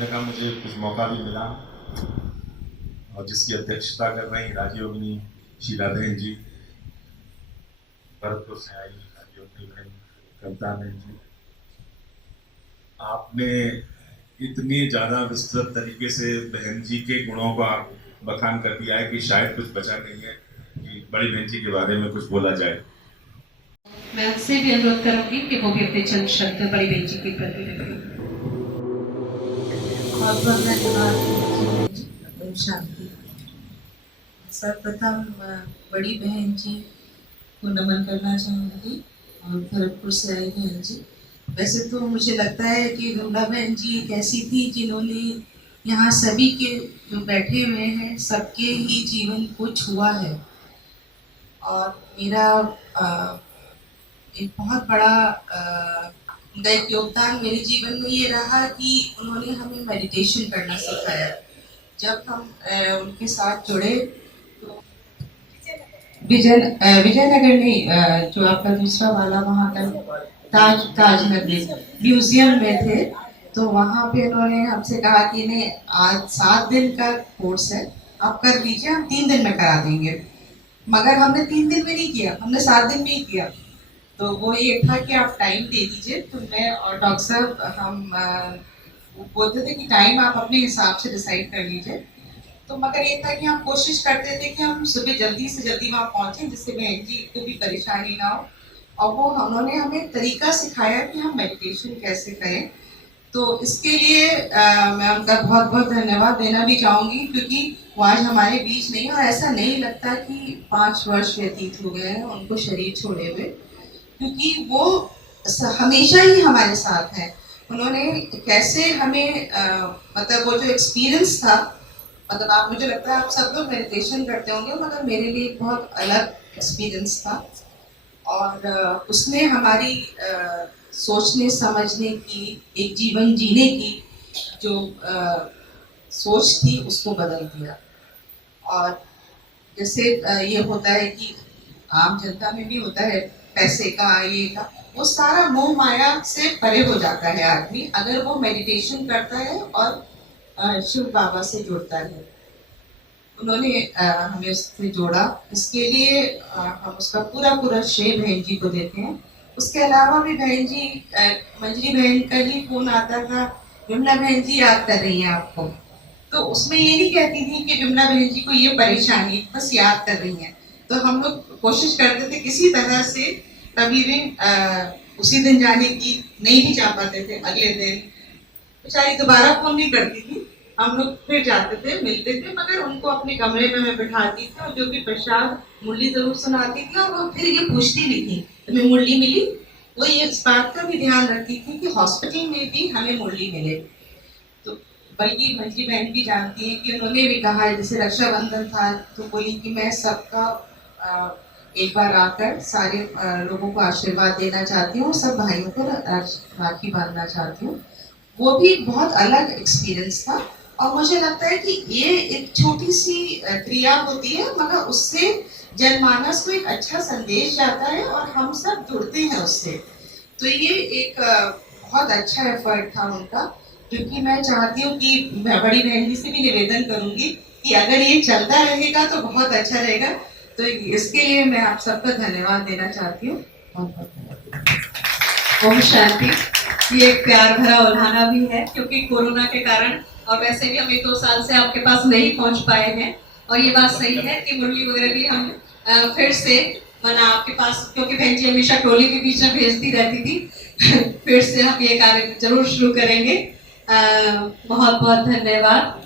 सुनने का मुझे कुछ मौका भी मिला और जिसकी अध्यक्षता कर रही राजयोगिनी शीला बहन जी, भरतपुर से आई राजयोगिनी बहन कविता बहन जी, आपने इतनी ज़्यादा विस्तृत तरीके से बहन जी के गुणों का बखान कर दिया है कि शायद कुछ बचा नहीं है कि बड़ी बहन जी के बारे में कुछ बोला जाए। मैं उससे भी अनुरोध करूंगी कि वो भी अपने चंद शब्द बड़ी बहन जी के प्रति रखें। बहुत बहुत धन्यवाद। शांति। सर्वप्रथम बड़ी बहन जी को नमन करना चाहूँगी और भरतपुर से आई बहन जी। वैसे तो मुझे लगता है कि विमला बहन जी एक ऐसी थी जिन्होंने यहाँ सभी के जो बैठे हुए हैं सबके ही जीवन को छुआ है और मेरा एक बहुत बड़ा उनका एक योगदान मेरे जीवन में ये रहा कि उन्होंने हमें मेडिटेशन करना सिखाया। जब हम उनके साथ जुड़े तो विजयनगर में जो आपका दूसरा वाला वहाँ का ताजनगर म्यूजियम में थे, तो वहाँ पे उन्होंने हमसे कहा कि नहीं, आज 7 दिन का कोर्स है, आप कर लीजिए, हम 3 दिन में करा देंगे। मगर हमने 3 दिन में नहीं किया, हमने 7 दिन में ही किया। तो वो ये था कि आप टाइम दे दीजिए। तो मैं और डॉक्टर साहब हम बोलते थे कि टाइम आप अपने हिसाब से डिसाइड कर लीजिए। तो मगर ये था कि हम कोशिश करते थे कि हम सुबह जल्दी से जल्दी वहाँ पहुँचे जिससे बहन जी को भी परेशानी ना हो। और वो उन्होंने हमें तरीका सिखाया कि हम मेडिटेशन कैसे करें। तो इसके लिए मैं उनका बहुत बहुत धन्यवाद देना भी चाहूँगी, क्योंकि वो आज हमारे बीच नहीं, और ऐसा नहीं लगता कि 5 वर्ष व्यतीत हो गए हैं उनको शरीर छोड़े हुए, क्योंकि वो हमेशा ही हमारे साथ हैं। उन्होंने कैसे हमें मतलब वो जो एक्सपीरियंस था, मतलब आप, मुझे लगता है आप सब लोग मेडिटेशन करते होंगे, मगर मेरे लिए बहुत अलग एक्सपीरियंस था। और उसने हमारी सोचने समझने की, एक जीवन जीने की जो सोच थी उसको बदल दिया। और जैसे ये होता है कि आम जनता में भी होता है पैसे का, ये का, वो सारा मोह माया से परे हो जाता है आदमी अगर वो मेडिटेशन करता है और शिव बाबा से जुड़ता है। उन्होंने हमें उससे जोड़ा, इसके लिए हम उसका पूरा पूरा श्रेय बहन जी को देते हैं। उसके अलावा भी बहन जी, मंजरी बहन का ही फोन आता था, विमला बहन जी याद कर रही हैं आपको। तो उसमें ये नहीं कहती थी कि विमला बहन जी को ये परेशानी, बस याद कर रही हैं। तो हम लोग कोशिश करते थे किसी तरह से, कभी भी उसी दिन जाने की, नहीं भी जा पाते थे, अगले दिन बेचारी दोबारा फोन नहीं करती थी, हम लोग फिर जाते थे, मिलते थे, मगर उनको अपने कमरे में मैं बिठाती थी और जो भी प्रसाद मुरली जरूर सुनाती थी। और वो फिर ये पूछती भी थी तुम्हें मुरली मिली। वो ये इस बात का भी ध्यान रखती थी कि हॉस्पिटल में भी हमें मुरली मिले। तो बल्कि मंजरी बहन भी जानती है कि उन्होंने भी कहा, जैसे रक्षाबंधन था तो बोली कि मैं सबका एक बार आकर सारे लोगों को आशीर्वाद देना चाहती हूँ, सब भाइयों को राखी बांधना चाहती हूँ। वो भी बहुत अलग एक्सपीरियंस था। और मुझे लगता है कि ये एक छोटी सी क्रिया होती है, मगर उससे जनमानस को एक अच्छा संदेश जाता है और हम सब जुड़ते हैं उससे। तो ये एक बहुत अच्छा एफर्ट था उनका, जो कि मैं चाहती हूँ कि मैं बड़ी बहन जी से भी निवेदन करूंगी कि अगर ये चलता रहेगा तो बहुत अच्छा रहेगा। तो इसके लिए मैं आप सबका धन्यवाद देना चाहती हूँ। बहुत बहुत धन्यवाद। ओम शांति। ये एक प्यार भरा उल्हाना भी है, क्योंकि कोरोना के कारण और वैसे भी हम 1-2 साल से आपके पास नहीं पहुंच पाए हैं। और ये बात सही है कि मुरली वगैरह भी हम फिर से मना आपके पास, क्योंकि बहन जी हमेशा टोली के बीच में भेजती रहती थी फिर से हम ये कार्य जरूर शुरू करेंगे। बहुत बहुत धन्यवाद।